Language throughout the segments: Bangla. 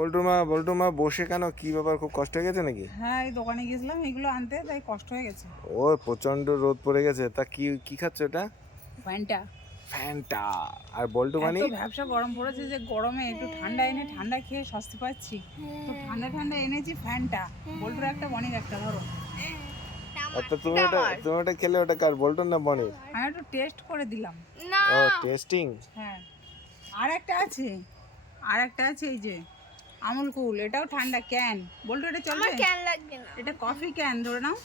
বল্টুমা বসে কেন, কি ব্যাপার, খুব কষ্ট হয়ে গেছে নাকি? হ্যাঁ, এই দোকানে গেছিলাম এগুলো আনতে, তাই কষ্ট হয়ে গেছে। ওর প্রচন্ড রোদ পড়ে গেছে, তা কি কি খাচ্ছে ওটা? ফ্যানটা। ফ্যানটা। আর বল্টু এত মানি? ভ্যাবসা গরম পড়েছে যে গরমে একটু ঠান্ডা এনে ঠান্ডা খেয়ে স্বস্তি পাচ্ছি। তো ঠান্ডা ঠান্ডা এনেছি ফ্যানটা। বল্টুর একটা, বনির একটা, ধরো। আচ্ছা, তুমি ওটা খেলে, ওটা কার, বল্টুর না বনির? আমি একটু টেস্ট করে দিলাম। ও, টেস্টিং। হ্যাঁ, আর একটা আছে, এই যে আমুল কুল, এটাও ঠান্ডা ক্যান। বল্টু এটা চলবে? ক্যান লাগবে না। এটা কফি ক্যান, ধরে নাও।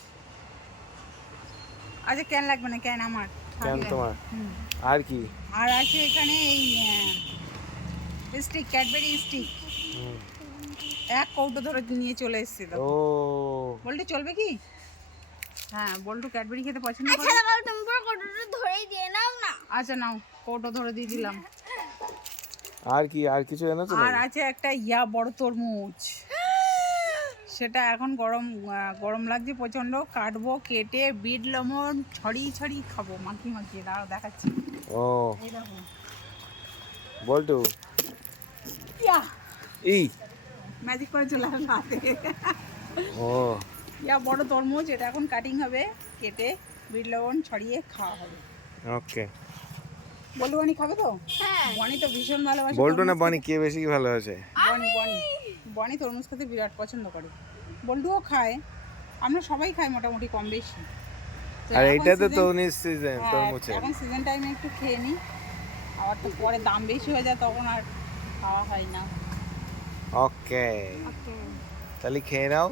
আচ্ছা, ক্যান লাগবে না, ক্যান আমার। কেন তোমার? হুম। আর কি? আর আছে এখানে এই স্টিক, ক্যাডবেরি স্টিক, হুম। এক কৌটো ধরে নিয়ে চলে এসেছে। ও, বল্টু চলবে কি? হ্যাঁ, বল্টু ক্যাডবেরি খেতে পছন্দ করে। আচ্ছা দাদা, তুমি পুরো কৌটোটা ধরেই দিয়ে নাও না। আচ্ছা নাও, কৌটো ধরে দিয়ে দিলাম। আর কি, আর কিছু এনেছো আর নাকি? আছে একটা বড় তরমুজ, সেটা এখন গরম লাগছে প্রচন্ড। কাটবো, কেটে বিট লবণ ছড়িয়ে খাবো, মাখিয়ে দাঁড়াও দেখাচ্ছি। ও, এই দেখো। বল্টু ইয়া, ই ম্যাজিক করে চলে আসলো হাতে। ও, বড় তরমুজ, এটা এখন কাটিং হবে, কেটে বিট লবণ ছড়িয়ে খাওয়া হবে। ওকে। বল্টু, বনি খাবে তো? হ্যাঁ। বনি তো ভীষণ ভালোবাসে বল্টু না তরমুজ বনি, খেতে। কে বেশি ভালো আছে? বনি তরমুজ খেতে বিরাট পছন্দ করে। বল্টুও খায়, আমরা সবাই খাই মোটামুটি কম বেশি। তো আর এখন এইটা তো season- তরমুজ সিজন, হ্যাঁ, তরমুজের। এখন সিজন টাইমে একটু খেয়ে নিই, আবার তো পরে দাম বেশি হয়ে যায়, তখন আর খাওয়া হয় না। ওকে, তাহলে খেয়ে নাও।